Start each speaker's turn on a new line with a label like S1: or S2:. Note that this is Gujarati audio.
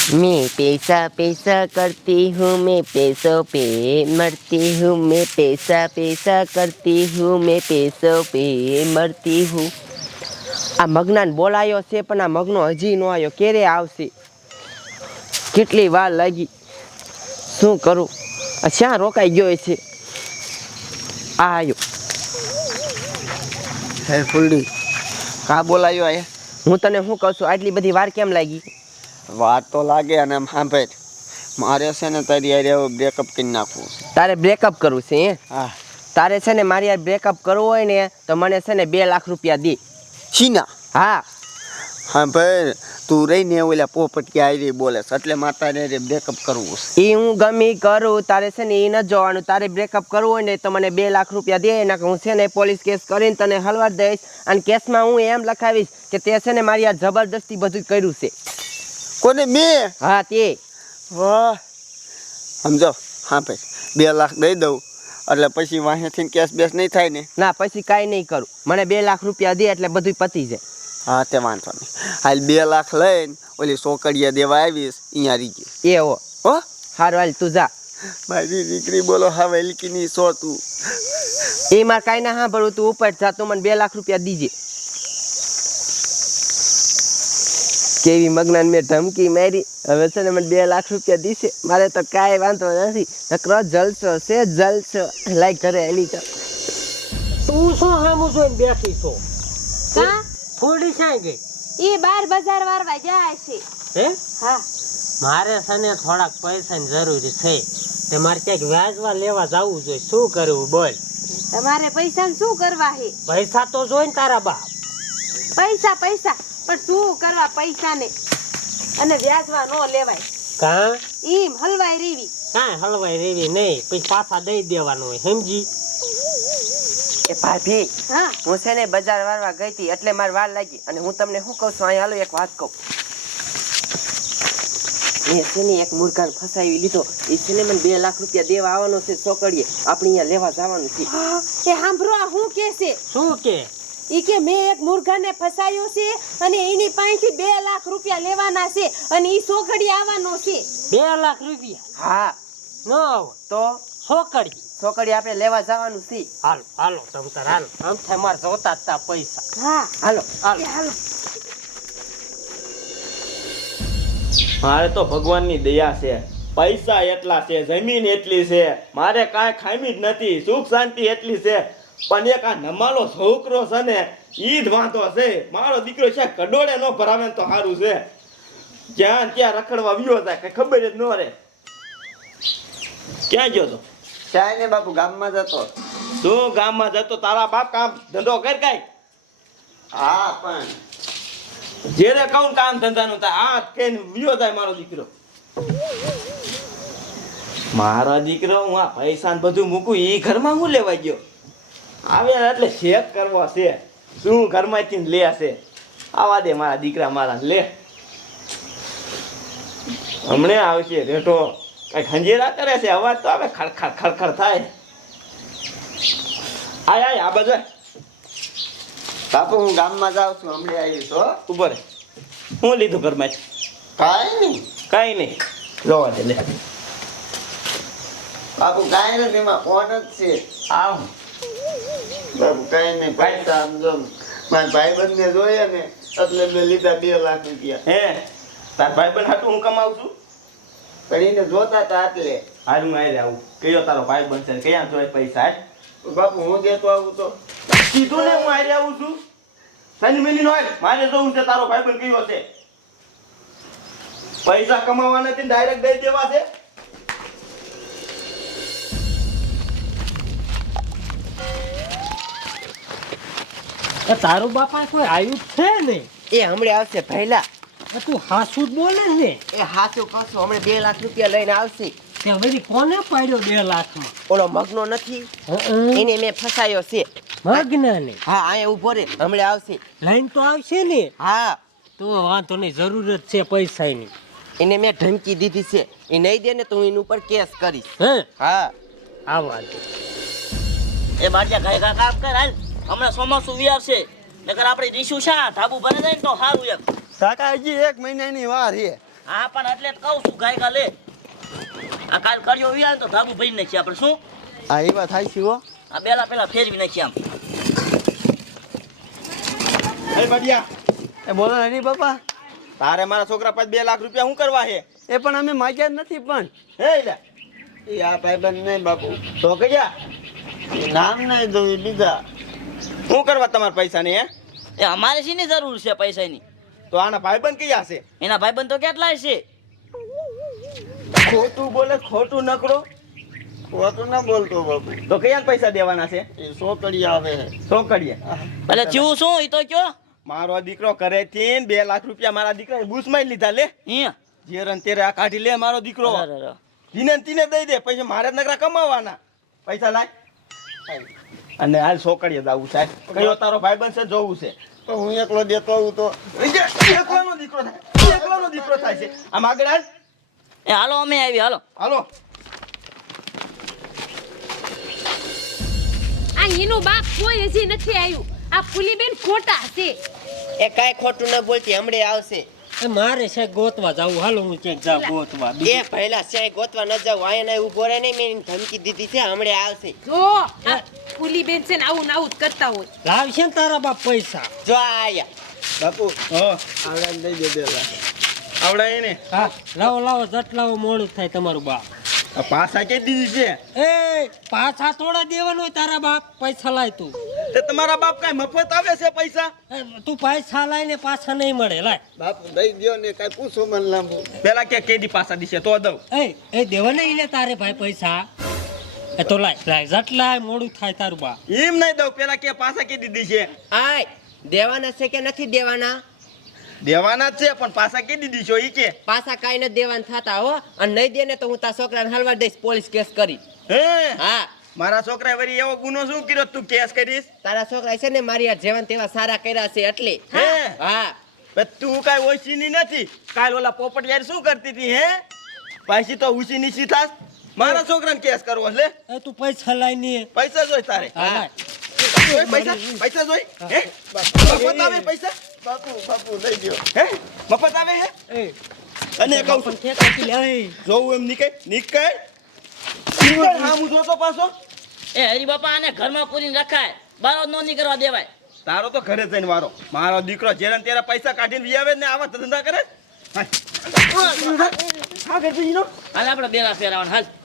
S1: मैं पैसा पैसा करती हूँ, मैं पैसों पे मरती हूँ, मैं पैसा पैसा करती हूँ, मैं पैसों पे मरती हूँ। આ મગનાને બોલાયો છે પણ આ મગનો હજી ન આવ્યો. ક્યારે આવશે? કેટલી વાર લાગી. શું કરું? આ ક્યાં રોકાઈ ગયો છે? આ આવ્યો.
S2: હે ફૂલડી, કા બોલાયો આયા?
S1: હું તને શું કહું છું, આટલી બધી વાર કેમ લાગી?
S2: વાત તો લાગે અને સાંભળ, મારે છે ને તારી યાર બ્રેકઅપ કરી નાખવું છે.
S1: તારે બ્રેકઅપ કરવું છે હે?
S2: હા.
S1: તારે છે ને મારી યાર બ્રેકઅપ કરવું હોય ને તો મને છે ને 2 લાખ રૂપિયા દે.
S2: શીના?
S1: હા.
S2: હા ભાઈ, તું રહીને ઓલા પોપટ આયરી બોલે છે એટલે મારે તારે બ્રેકઅપ કરવું છે.
S1: એ હું ગમે ઈ કરું, તારે છે ને એ ન જોવાનું. તારે બ્રેકઅપ કરવું હોય ને તો મને 2 લાખ રૂપિયા દે, એના હું છે ને પોલીસ કેસ કરીને તને હલવાડ દઈશ. અને કેસમાં હું એમ લખાવીશ કે તે છે ને મારી યાર જબરદસ્તી બધું કર્યું છે.
S2: કોને? મેં?
S1: હા તે.
S2: વાહ, સમજો. હા ભાઈ, 2 લાખ દઈ દઉં એટલે પછી વાંહેથી કેસ બેસ નહીં થાય ને?
S1: ના, પછી કાંઈ નહીં કરું. મને 2 લાખ રૂપિયા દે એટલે બધું પતી જાય.
S2: હા તે વાંધો નહીં. હાલ 2 લાખ લઈને ઓલી સોકડિયા દેવા આવીશ અહીંયા રીગી.
S1: એ હો.
S2: હો
S1: હારું, હાલ તું જા.
S2: મારી દીકરી બોલો હા વેલકીની સો તું.
S1: એ મારે કાંઈ ના સાંભળવું, તું ઉપર જા, તું મને 2 લાખ રૂપિયા દીજે. કેવી મગનાને મેં ધમકી મારી, હવે છે ને મને 2 લાખ રૂપિયા દીશે. મારે તો કાંઈ વાંધો નથી, નકરો જલસો છે, જલસો. લાઈક ઘરે એલી તો.
S3: તું શું સામું જોઈને બેઠી છો?
S4: કા
S3: ફૂલડી ક્યાં ગઈ?
S4: ઈ બાર બજાર વારવા જાય છે.
S3: હે?
S4: હા.
S3: મારે છે ને થોડાક પૈસાની જરૂરી છે, તે મારે ક્યાંક વ્યાજવા લેવા જવું જોઈએ. શું કરવું બોલ?
S4: તમારે પૈસા શું કરવા હે?
S3: પૈસા તો જોઈને તારા બાપ.
S4: પૈસા પૈસા પણ શું કરવા પૈસા ને? અને વ્યાજવા નો લેવાય.
S3: કાં
S4: ઈમ હલવાઈ રેવી.
S3: કાંઈ હલવાઈ રેવી નહીં, પછી પાછા દઈ દેવાનું હોય, સમજી?
S1: એ ભાભી,
S4: હા.
S1: હું છે ને બજાર વારવા ગઈ હતી એટલે મારે વાર લાગી. અને હું તમને શું કહું છું, અહીં હાલો એક વાત કહું. એ છે ને એક મુર્ગાને ફસાવી લીધો. એ છે ને મને 2 લાખ રૂપિયા દેવા આવવાનો છે ચોકડીએ. આપણે અહીંયા લેવા જવાનું છે.
S4: એ સાંભળો, આ હું કે છે?
S3: શું કે?
S4: ઈ કે મેં એક મુર્ગાને ફસાયો છે અને એની પાસેથી 2 લાખ રૂપિયા લેવાના છે અને ઈ સોકડી આવવાનો છે.
S3: 2 લાખ રૂપિયા?
S1: હા.
S3: ન આવે
S1: તો
S3: છોકરી
S1: ચોકડી આપણે લેવા જવાનું છે.
S3: હાલો હાલો તમ તાર હાલો. આમ થાય મારે જોતા જ તા પૈસા.
S4: હા.
S1: હાલો.
S3: હાલો.
S4: હાલો.
S5: મારે તો ભગવાનની દયા છે, પૈસા એટલા છે, જમીન એટલી છે, મારે કાંઈ ખામી જ નથી, સુખ શાંતિ એટલી છે. પણ એક આ નમાલો છોકરો છે ને ઈ જ વાંધો છે. મારો દીકરો છે કડોળે ન ભરાવે ને તો સારું છે. જ્યાં ત્યાં રખડવા વ્યો જાય, કઈ ખબર જ ન રહે. ક્યાં ગયો તો?
S2: ચાય ને બાપુ, ગામમાં જતો.
S5: તું ગામમાં જતો? તારા બાપ કામ ધંધો કર કાંઈ.
S2: હા પણ
S5: જેને કહું કામ ધંધાનું થાય આ કે વ્યો જાય મારો દીકરો. મારો દીકરો હું આ પૈસા ને બધું મૂકું ઈ ઘરમાં હું લેવા ગયો? આવે એટલે ચેક કરવો છે શું ઘરમાંથી લે છે. આવા દે મારા દીકરા મારા લે. હમણે આવશે રેટો કઈ ખંજેરા કરે છે, અવાજ તો આવે ખડખડ ખડખડ થાય. આય આય આ બાજુ
S2: બાપુ હું ગામમાં જાઉં છું, હમણાં આવીશ હો.
S5: ઉપર હું લીધું ઘરમાં?
S2: કાંઈ નહીં
S5: કઈ નહીં, જોવા દે લે.
S2: બાપુ કાંઈ નથી, એમાં ફોન જ છે.
S5: આવ
S2: બાપુ કાંઈ નહીં, પૈસા સમજો મારા ભાઈબંધને જોઈએ ને એટલે મેં લીધા 2 લાખ રૂપિયા.
S5: હે તાર ભાઈ બન હાટું હું કમાવું છું?
S2: પણ એને જોતા હતા એટલે.
S5: હાલ હું આવી આવું. કયો તારો ભાઈ બનશે? કયા જોઈ પૈસા? હાલ
S2: બાપુ હું દેતો આવું તો.
S5: કીધું ને હું આવી આવું છું. શનિ મિલી નો મારે જોવું છે તારો ભાઈ બન કયો છે. પૈસા કમાવા નથી, ડાયરેક્ટ દઈ દેવા છે.
S3: તારું બાપા કોઈ આવ્યું જ છે ને?
S1: એ હમણાં આવશે પહેલા.
S3: તું હાસુ જ બોલે ને?
S1: એ હાચું કહું છું, હમણાં 2 લાખ રૂપિયા લઈને આવશે.
S3: તે બધી કોને પાડ્યો 2 લાખમાં?
S1: ઓલો મગનો નથી, એને મેં ફસાયો છે.
S3: મગનાને?
S1: હા, અહીંયા ઉભો રે, હમણાં આવશે.
S3: લઈને તો આવશે ને?
S1: હા.
S3: તો વાંધો નહીં, જરૂરત છે પૈસાની.
S1: એને મેં ધમકી દીધી છે, એ નહીં દે ને તો હું એની ઉપર કેસ કરીશ.
S3: હે?
S1: હા.
S3: આ વાંધો.
S6: એ બાળિયા ઘાય ઘા કામ કર હાલ, હમણાં ચોમાસું વી આવશે, નકર આપણે રીશું શા ધાબુ ભરે જાય ને તો સારું એમ.
S2: કાકા હજી 1 મહિનાની વાર છે.
S6: હા પણ એટલે જ કહું છું ગાયકા લે આ કાલ કર્યો વિયા ને તો ધાબુ ભરી નાખીએ આપણે શું
S2: આ એ વાત થાય છે હો.
S6: આ બેલા પેલા ફેરવી નાખીએ આમ
S5: એ બડિયા
S2: એ બોલો ને એની પપ્પા.
S5: તારે મારા છોકરા પાસે 2 લાખ રૂપિયા શું કરવા છે
S2: એ પણ અમે માગ્યા જ નથી પણ.
S5: હે લે
S2: એ આ ભાઈબંધ નહીં બાપુ.
S5: તો કયા
S2: એ નામ નહીં દઉં, એ બીજા.
S5: શું કરવા તમારા પૈસા ને હે
S6: એ અમારે શીની જરૂર છે પૈસાની
S5: તો આના ભાઈબંધ કયા છે
S6: એના ભાઈબંધ તો કેટલાય છે
S5: ખોટું બોલે ખોટું નકરો
S2: ખોટું ના બોલતો બાપુ.
S5: તો કયા પૈસા દેવાના છે
S2: એ સોકડી આવે છે.
S5: છોકરીએ
S6: એટલે ચીવું શું એ તો કયો
S5: મારો દીકરો કરે થી 2 લાખ રૂપિયા મારા દીકરાએ બુસમાં લીધા લે
S6: અહીંયા
S5: જે રન તેરે આ કાઢી લે મારો દીકરો
S6: અરે.
S5: જીને ને તીને દઈ દે પછી મારે જ નકરા કમાવાના પૈસા લાય અને હાલ છોકરીએ જવું છે કયો તારો ભાઈબંધ છે જોવું છે
S2: તો હું એકલો દેતો આવું તો.
S5: એકલાનો દીકરો થાય એકલાનો દીકરો થાય છે આમ આગળ હાલ
S6: એ હાલો અમે આવી હાલો
S5: હાલો
S4: આ એનું બાપ કોઈ હજી નથી આવ્યું. આ ફૂલીબેન ખોટા છે.
S1: એ કાંઈ ખોટું ન બોલતી હમણે આવશે.
S3: એ મારે છે ગોતવા જાવું હાલો હું ક્યાંક જા ગોતવા
S1: એ પહેલા ક્યાંય ગોતવા ન જાવ અહીંયા ઉભો રહે નહીં મેં એને ધમકી દીધી છે હમણે આવશે.
S4: જો આ ફૂલીબેન છે ને આવું ને આવું જ કરતા હોય.
S3: લાવશે ને તારા બાપ પૈસા
S1: જો આ આયા.
S2: બાપુ
S5: હા
S2: આવડાને દઈ દે 2 લાખ.
S5: આવડાય એને
S3: હા લાવો લાવો જટ લાવો મોડું થાય તમારું બાપ
S5: આ પાસા કે દીધી છે
S3: એ પાછા થોડા દેવાનું હોય તારા બાપ પૈસા લાય તું
S5: તે તમારા બાપ કાંઈ મફત આવે છે પૈસા
S3: એ, તું પૈસા લાય ને પાછા નહીં મળે લાય
S2: બાપુ દઈ દ્યો ને કાંઈ પૂછો મને લાંબુ.
S5: પેલા કે કેદી પાસા દીશે તો દઉં
S3: એ દેવા નહીં લે તારે ભાઈ પૈસા એ તો લાય લાય જટ લાય મોડું થાય તારું બાપ
S5: એમ નહીં દઉં પેલા કે પાસા કે દીધી છે
S1: આય દેવાના છે કે નથી દેવાના?
S5: દેવાના જ છે પણ પાસા કે દીધી છો ઈ કે
S1: પાછા કાંઈ નથી દેવાના થતા હો. અને નહીં દે ને તો હું તારા છોકરાને હલવા દઈશ પોલીસ કેસ કરી.
S5: હે
S1: હા
S5: મારા છોકરાએ વળી એવો ગુનો શું કર્યો તું કેસ કરીશ
S1: તારા છોકરા છે ને મારી આ જેવાન તેવા સારા કર્યા છે એટલે.
S5: હે
S1: હા
S5: પણ તું કાંઈ ઓછીની નથી કાલ ઓલા પોપટિયાર શું કરતી હતી હે પાછી તો ઊંચી નીચી થાસ મારા છોકરાને કેસ કરવો છે લે
S3: એ તું પૈસા લાય ને
S5: પૈસા જોઈ તારે
S3: હા લાય
S5: જોઈ પૈસા પૈસા જોઈ હે મફત આવે પૈસા
S2: બાપુ દઈ દ્યો.
S5: હે મફત આવે હે
S3: એ
S5: અને કહું છું જોવું એમ નીકળ નીકળ હા હું જોતો પાછો
S6: એ હરી બાપા આને ઘરમાં પૂરીને રખાય બારો નો નહીં કરવા દેવાય
S5: તારો તો ઘરે જઈને વારો મારો દીકરો જેને તેરા પૈસા કાઢીને વિયાવે ને આવા ધંધા કરે હા ગરજીનો
S6: હાલ આપણે બેલા ફેરવવાનું હાલ